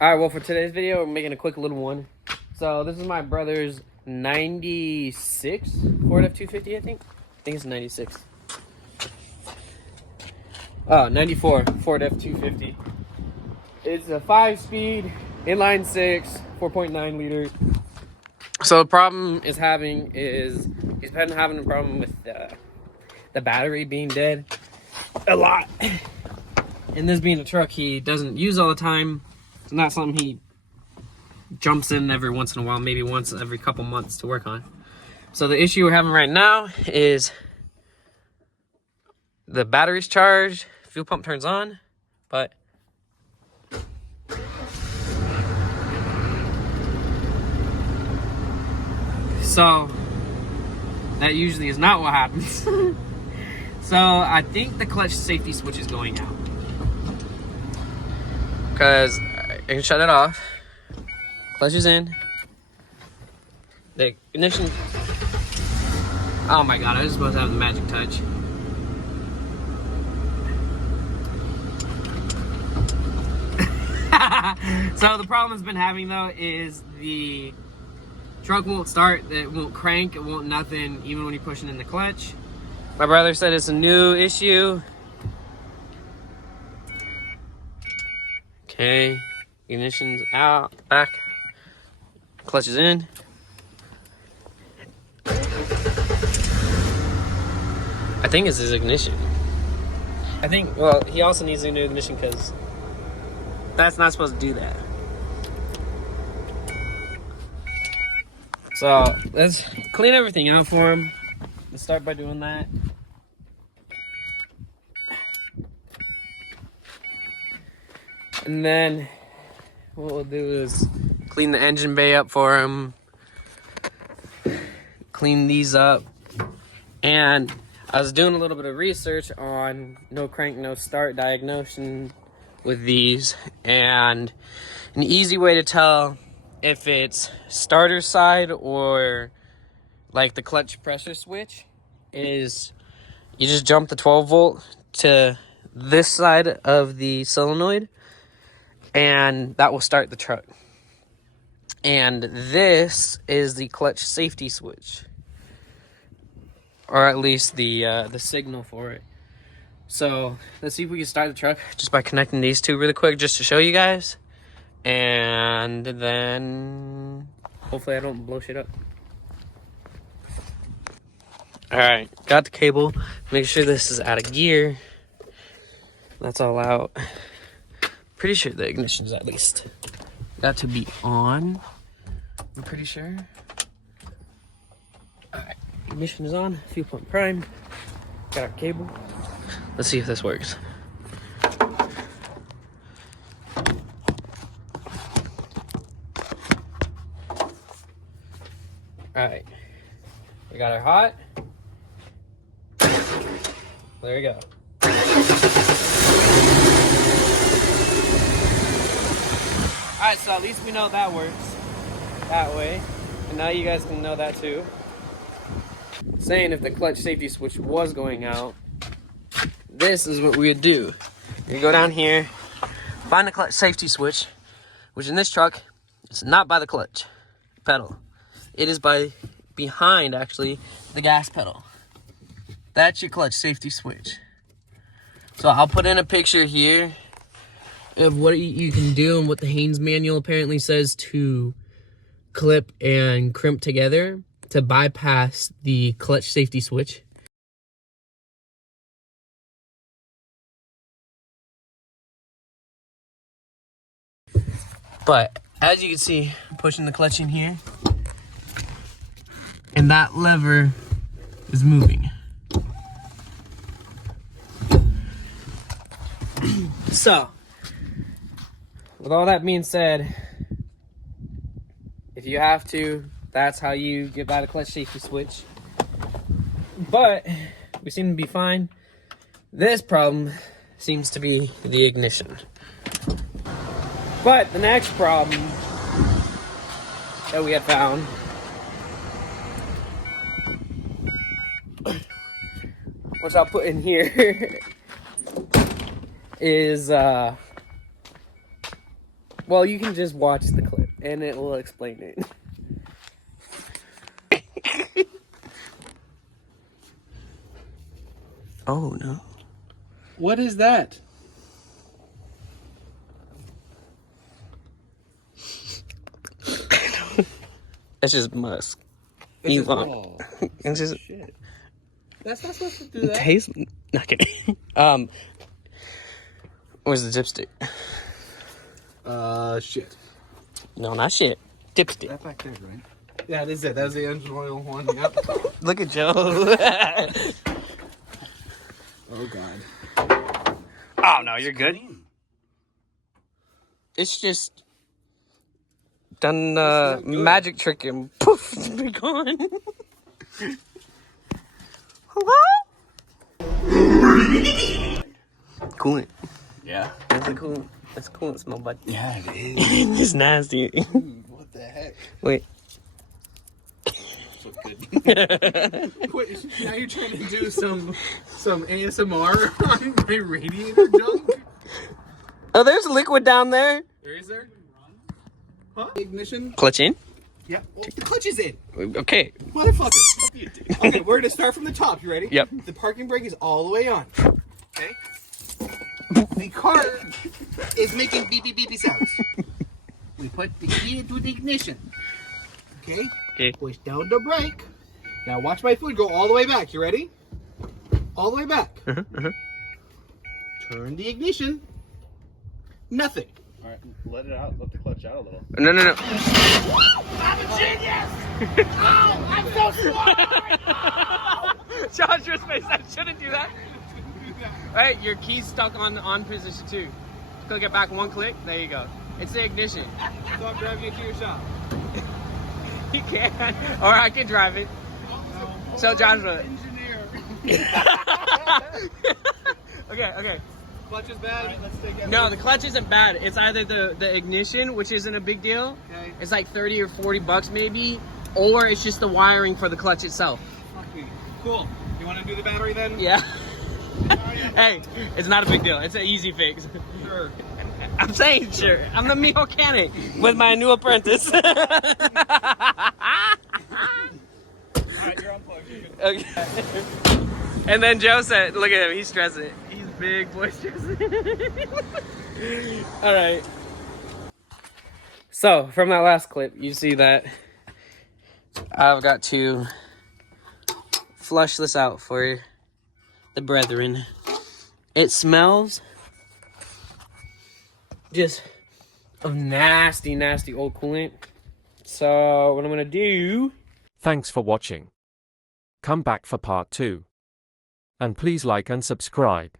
All right, well, for today's video, we're making a quick little one. So this is my brother's 96 Ford F250, I think it's 96. Oh, 94 Ford F250. It's a 5-speed, inline 6, 4.9 liter. So the problem he's been having a problem with the battery being dead a lot. And this being a truck he doesn't use all the time, it's not something he jumps in every once in a while, maybe once every couple months to work on. So the issue we're having right now is the battery's charged, fuel pump turns on, but so that usually is not what happens. So I think the clutch safety switch is going out, because I can shut it off. Clutch is in. The ignition. Oh my god, I was supposed to have the magic touch. So the problem it's been having though is the truck won't start, it won't crank, it won't nothing, even when you're pushing in the clutch. My brother said it's a new issue. Okay, ignition's out, back, clutch is in. I think it's his ignition. Well, he also needs a new ignition because that's not supposed to do that. So let's clean everything out for him. Let's start by doing that. And then what we'll do is clean the engine bay up for him. Clean these up. And I was doing a little bit of research on no crank, no start diagnosing with these. And an easy way to tell if it's starter side or like the clutch pressure switch is you just jump the 12 volt to this side of the solenoid and that will start the truck. And this is the clutch safety switch, or at least the signal for it. So let's see if we can start the truck just by connecting these two really quick just to show you guys. And then hopefully I don't blow shit up. Alright, got the cable. Make sure this is out of gear. That's all out. Pretty sure the ignition's at least got to be on. I'm pretty sure. Alright, ignition is on. Fuel pump primed. Got our cable. Let's see if this works. Alright, we got our hot. There we go. Alright, so at least we know that works that way. And now you guys can know that too. Saying if the clutch safety switch was going out, this is what we would do. You go down here, find the clutch safety switch, which in this truck, it's not by the clutch pedal. It is behind, actually, the gas pedal. That's your clutch safety switch. So I'll put in a picture here of what you can do and what the Haynes manual apparently says to clip and crimp together to bypass the clutch safety switch. But as you can see, I'm pushing the clutch in here, and that lever is moving. So, with all that being said, if you have to, that's how you get by the clutch safety switch. But we seem to be fine. This problem seems to be the ignition. But the next problem that we had found which I'll put in here, is Well, you can just watch the clip, and it will explain it. Oh, no. What is that? It's just musk. It's You just want- raw. It's just Shit. That's not supposed to do that. taste. Not kidding. Where's the dipstick? Shit. No, not shit. Dipstick. That back there, right? Yeah, that is it. That was the engine oil one. Yep. Look at Joe. Oh god. Oh no, you're good. It's just done magic trick and poof, it's be gone. Hello? Coolant. Yeah. That's a coolant. That's coolant smell, bud. Yeah, it is. It's nasty. What the heck? Wait. So good. Wait, now you're trying to do some ASMR on my radiator junk? Oh, there's liquid down there. There is there? Huh? Ignition? Clutch in. Yeah. Well, the clutch is in. Okay. Motherfucker. Okay, we're gonna start from the top. You ready? Yep. The parking brake is all the way on. Okay. The car is making beep beep beep sounds. We put the key into the ignition. Okay. Okay. Push down the brake. Now watch my foot go all the way back. You ready? All the way back. Turn the ignition. Nothing. All right, let it out. Let the clutch out a little. No. I'm a genius! Oh, I'm so smart! Joshua's face. I shouldn't do that. Alright, your key's stuck on position 2. Click it back one click. There you go. It's the ignition. Stop driving it to your shop. You can. Or I can drive it. So Joshua. Okay. Clutch is bad. Right, let's take it. No, the clutch isn't bad. It's either the ignition, which isn't a big deal. Okay. It's like 30 or 40 bucks maybe. Or it's just the wiring for the clutch itself. Okay. Cool. You want to do the battery then? Yeah. Hey, it's not a big deal. It's an easy fix. Sure. I'm saying sure. I'm the mechanic with my new apprentice. Alright, you're unplugged. Okay. And then Joe said, look at him, he's stressing. He's big boy stressing. Alright. So, from that last clip, you see that I've got to flush this out for the brethren. It smells just of nasty old coolant. So, what I'm gonna do... Thanks for watching. Come back for part 2. And please like and subscribe.